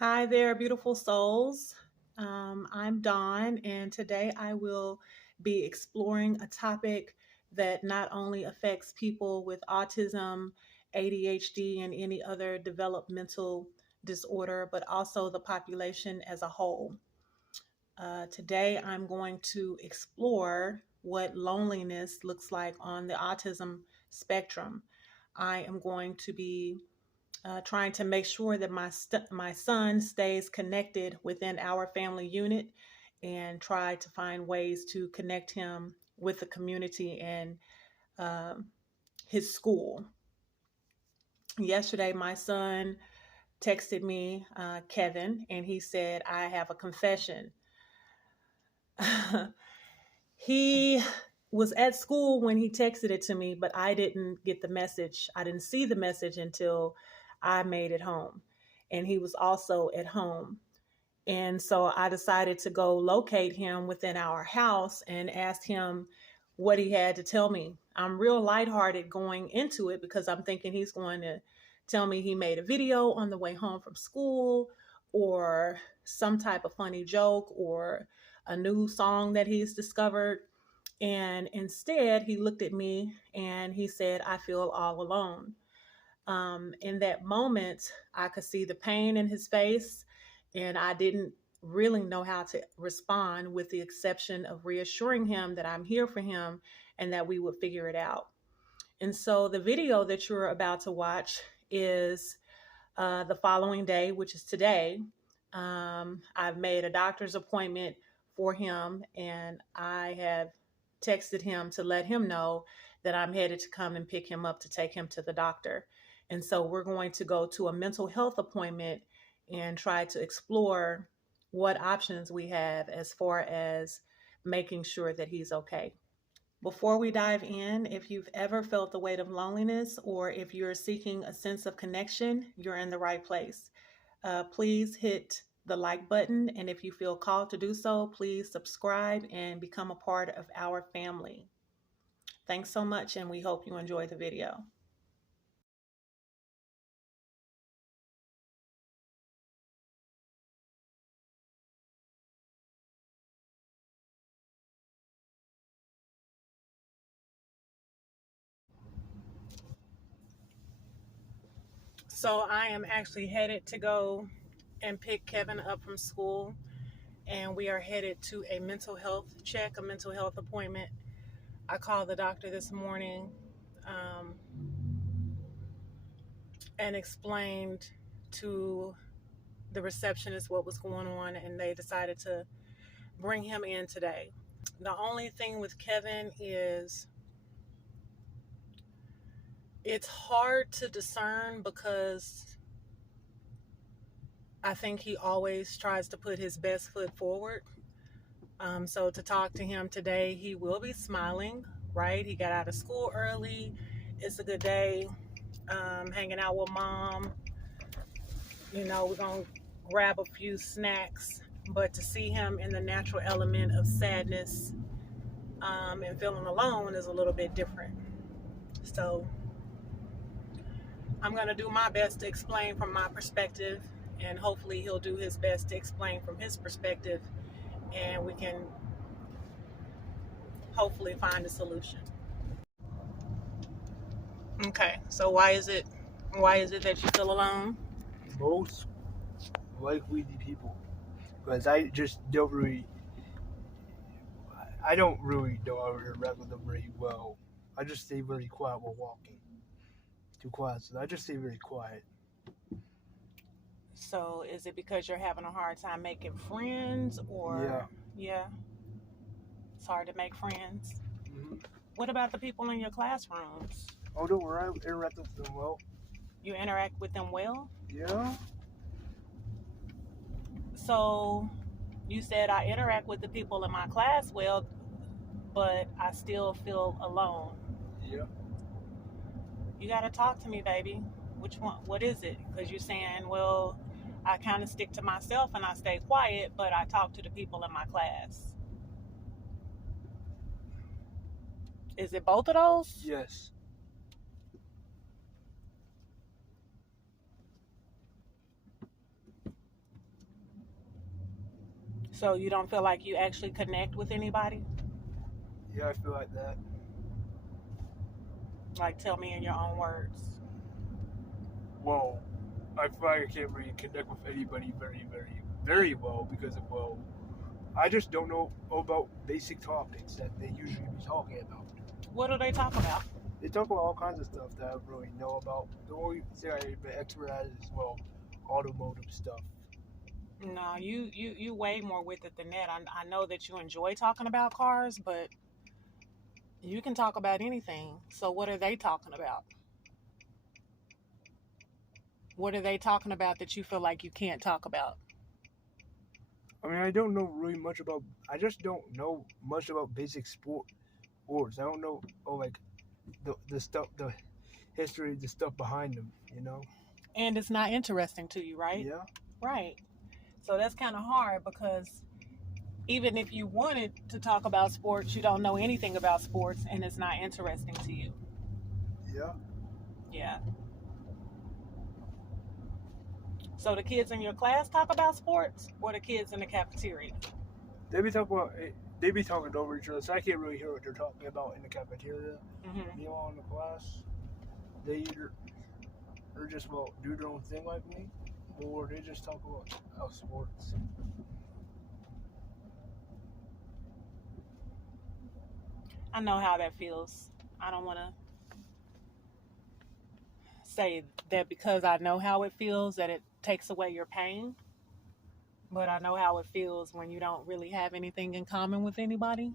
Hi there, beautiful souls. I'm Dawn, and today I will be exploring a topic that not only affects people with autism, ADHD, and any other developmental disorder, but also the population as a whole. Today, I'm going to explore what loneliness looks like on the autism spectrum. I am going to be trying to make sure that my son stays connected within our family unit and try to find ways to connect him with the community and uh, his school. Yesterday, my son texted me, Kevin, and he said, I have a confession. He was at school when he texted it to me, but I didn't get the message. I didn't see the message until I made it home. And he was also at home. And so I decided to go locate him within our house and asked him what he had to tell me. I'm real lighthearted going into it because I'm thinking he's going to tell me he made a video on the way home from school or some type of funny joke or a new song that he's discovered. And instead, he looked at me and he said, I feel all alone. In that moment, I could see the pain in his face, and I didn't really know how to respond, with the exception of reassuring him that I'm here for him and that we would figure it out. And so the video that you're about to watch is the following day, which is today. I've made a doctor's appointment for him, and I have texted him to let him know that I'm headed to come and pick him up to take him to the doctor. And so we're going to go to a mental health appointment and try to explore what options we have as far as making sure that he's okay. Before we dive in, if you've ever felt the weight of loneliness or if you're seeking a sense of connection, you're in the right place. Please hit the like button, and if you feel called to do so, please subscribe and become a part of our family. Thanks so much, and we hope you enjoy the video. So I am actually headed to go and pick Kevin up from school, and we are headed to a mental health check, a mental health appointment. I called the doctor this morning um, and explained to the receptionist what was going on, and they decided to bring him in today. The only thing with Kevin is it's hard to discern because I think he always tries to put his best foot forward. So to talk to him today, he will be smiling, right? He got out of school early. It's a good day, hanging out with mom. We're going to grab a few snacks. But to see him in the natural element of sadness and feeling alone is a little bit different. So I'm going to do my best to explain from my perspective, and hopefully he'll do his best to explain from his perspective, and we can hopefully find a solution. Okay, so why is it that you feel alone? Most likely the people, because I just don't really, I don't really know how to interact with them very well. I just stay very quiet while walking to classes. I just stay very quiet. So is it because you're having a hard time making friends, Yeah. or yeah, it's hard to make friends? Mm-hmm. What about the people in your classrooms? Oh, don't worry, I interact with them well. You interact with them well? Yeah. So you said I interact with the people in my class well, but I still feel alone. Yeah. You got to talk to me, baby. Which one? What is it? Because you're saying, well, I kind of stick to myself and I stay quiet, but I talk to the people in my class. Is it both of those? Yes. So you don't feel like you actually connect with anybody? Yeah, I feel like that. Like, tell me in your own words. Well, I feel like I can't really connect with anybody very, very, very well because of, well, I just don't know about basic topics that they usually be talking about. What do they talk about? They talk about all kinds of stuff that I don't really know about. The only thing I've been expert at is, well, automotive stuff. No, you way more with it than that. I know that you enjoy talking about cars, but you can talk about anything. So what are they talking about? What are they talking about that you feel like you can't talk about? I mean, I don't know really much about. I just don't know much about basic sports. I don't know, like the stuff, the history, the stuff behind them. You know? And it's not interesting to you, right? Yeah. Right. So that's kind of hard because even if you wanted to talk about sports, you don't know anything about sports and it's not interesting to you. Yeah. Yeah. So the kids in your class talk about sports or the kids in the cafeteria? They be talking about. They be talking over each other, so I can't really hear what they're talking about in the cafeteria. Mm-hmm. Meanwhile, in the class, they either or just well do their own thing like me, or they just talk about sports. I know how that feels. I don't want to say that because I know how it feels that it takes away your pain, but I know how it feels when you don't really have anything in common with anybody.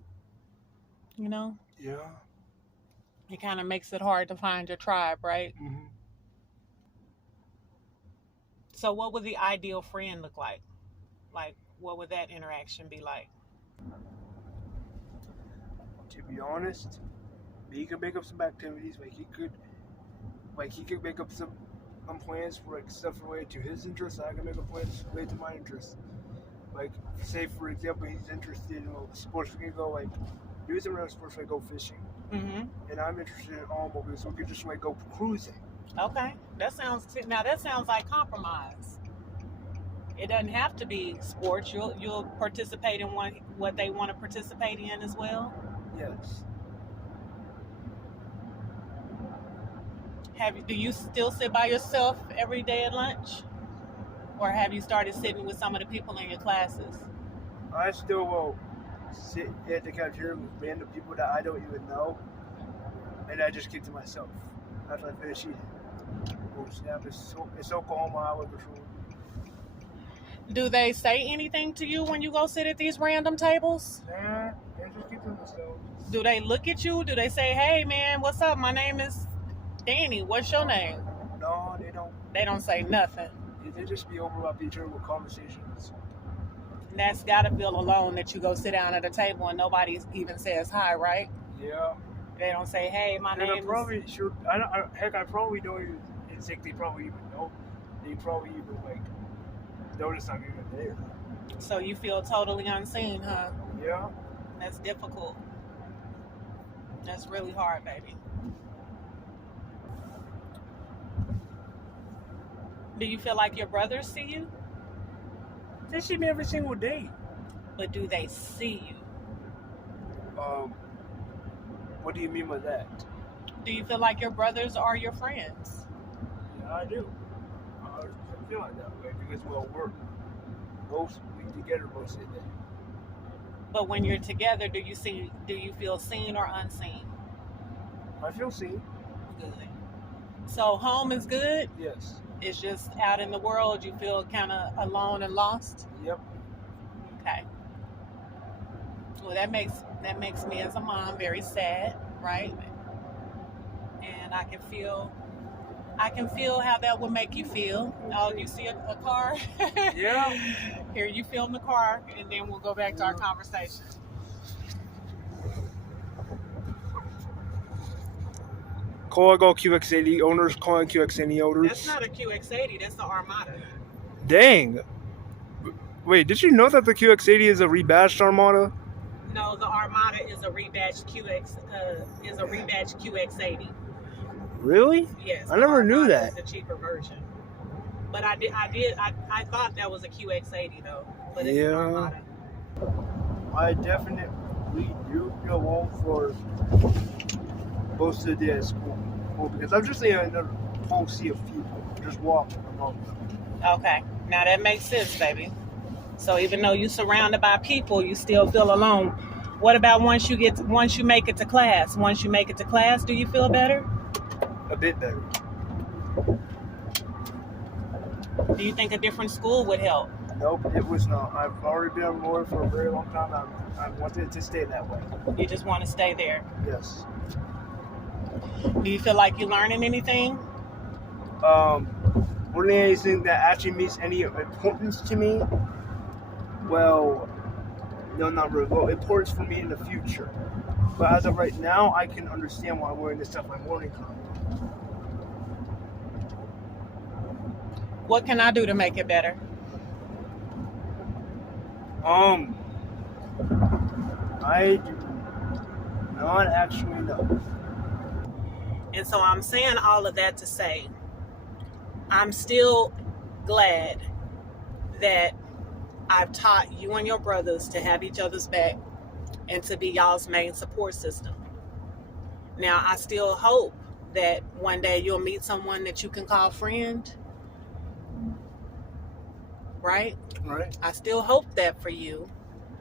You know, Yeah. it kind of makes it hard to find your tribe, right? Mm-hmm. So, what would the ideal friend look like? Like, what would that interaction be like? To be honest, he could make up some activities. Like he could make up some plans for like stuff related to his interests. I can make up plans related to my interests. Like, say for example, he's interested in sports. We can go like do some around sports, like go fishing. Mm-hmm. And I'm interested in automobiles, so we could just like go cruising. Okay, that sounds like compromise. It doesn't have to be sports. You'll participate in what they want to participate in as well. Yes. Do you still sit by yourself every day at lunch, or have you started sitting with some of the people in your classes? I still will sit at the cafeteria with random people that I don't even know, and I just keep to myself after I finish eating. It's Oklahoma Highway Patrol. Do they say anything to you when you go sit at these random tables? Nah, they just keep to themselves. Do they look at you? Do they say, "Hey, man, what's up? My name is Danny. What's your name?" No, they don't. They don't say nothing. They just be overlapped each other with conversations. That's gotta feel alone that you go sit down at a table and nobody even says hi, right? Yeah. They don't say, "Hey, my name is." Probably sure. I probably don't even think they probably even know. They probably even like notice I'm even there. So you feel totally unseen, huh? Yeah. That's difficult. That's really hard, baby. Do you feel like your brothers see you? They see me every single day. But do they see you? What do you mean by that? Do you feel like your brothers are your friends? Yeah, I do. I feel like that way because we're together most of the day. But when you're together, do you feel seen or unseen? I feel seen. Good. So home is good? Yes. It's just out in the world you feel kind of alone and lost? Yep. Okay. Well, that makes me as a mom very sad, right? And I can feel how that would make you feel. Oh, you see a car? Yeah. Here, you film the car, and then we'll go back to our conversation. Call QX80 owners, calling QX80 owners. That's not a QX80, that's the Armada. Dang. Wait, did you know that the QX80 is a rebadged Armada? No, the Armada is a rebadged QX80. Really? Yes. I never knew that. It's a cheaper version. But I thought that was a QX80 though. But it's an Armada. I definitely do feel alone for most of the day at school. Well, because I'm just in another whole sea of people, just walking among them. Okay, now that makes sense, baby. So even though you're surrounded by people, you still feel alone. What about once you make it to class? Once you make it to class, do you feel better? A bit better. Do you think a different school would help? Nope, it was not. I've already been on board for a very long time. I wanted it to stay that way. You just want to stay there. Yes. Do you feel like you're learning anything? Learning anything that actually means any importance to me? Well, no, not really. Well, importance for me in the future. But as of right now, I can understand why I'm learning the stuff I'm learning currently. What can I do to make it better? I do not actually know. And so I'm saying all of that to say, I'm still glad that I've taught you and your brothers to have each other's back and to be y'all's main support system. Now, I still hope that one day you'll meet someone that you can call friend. Right? Right. I still hope that for you,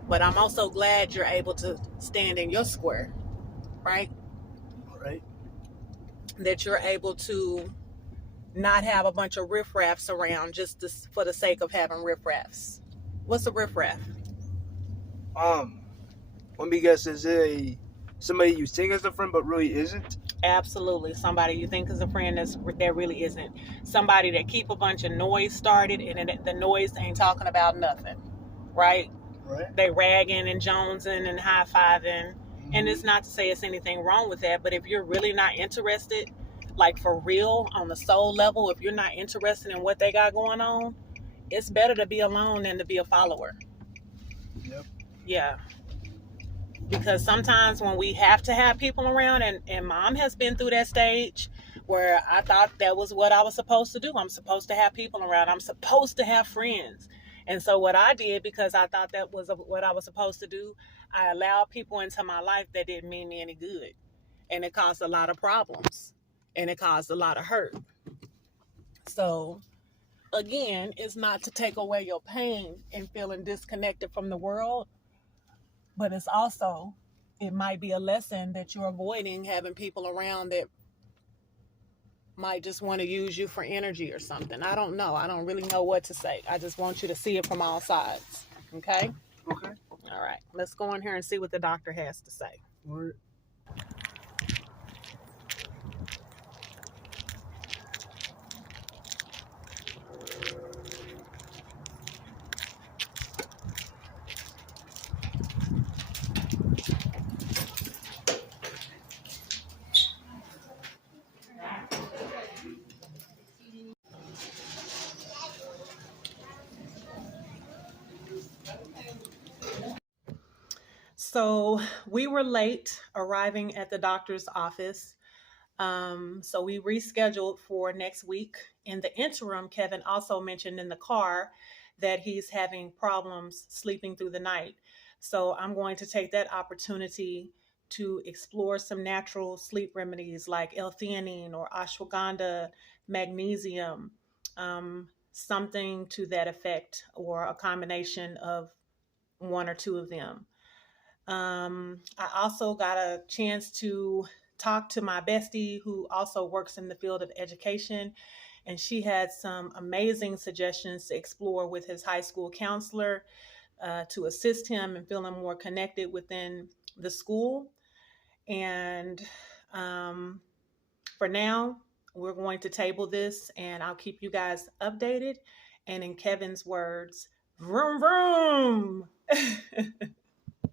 but I'm also glad you're able to stand in your square, right? Right. That you're able to not have a bunch of riffraffs around just for the sake of having riffraffs. What's a riffraff? Let me guess, is it somebody you think is a friend but really isn't? Absolutely. Somebody you think is a friend that really isn't. Somebody that keep a bunch of noise started and the noise ain't talking about nothing, right? Right. They ragging and jonesing and high-fiving. And it's not to say it's anything wrong with that, but if you're really not interested, like for real, on the soul level, if you're not interested in what they got going on, it's better to be alone than to be a follower. Yep. Yeah. Because sometimes when we have to have people around, and mom has been through that stage where I thought that was what I was supposed to do. I'm supposed to have people around. I'm supposed to have friends. And so what I did, because I thought that was what I was supposed to do, I allowed people into my life that didn't mean me any good. And it caused a lot of problems. And it caused a lot of hurt. So, again, it's not to take away your pain and feeling disconnected from the world, but it's also, it might be a lesson that you're avoiding having people around that might just want to use you for energy or something. I don't know. I don't really know what to say. I just want you to see it from all sides. Okay? Okay. All right. Let's go in here and see what the doctor has to say. All right. So we were late arriving at the doctor's office. So we rescheduled for next week. In the interim, Kevin also mentioned in the car that he's having problems sleeping through the night. So I'm going to take that opportunity to explore some natural sleep remedies like L-theanine or ashwagandha, magnesium, something to that effect, or a combination of one or two of them. I also got a chance to talk to my bestie who also works in the field of education, and she had some amazing suggestions to explore with his high school counselor to assist him in feeling more connected within the school. And for now, we're going to table this, and I'll keep you guys updated. And in Kevin's words, vroom, vroom.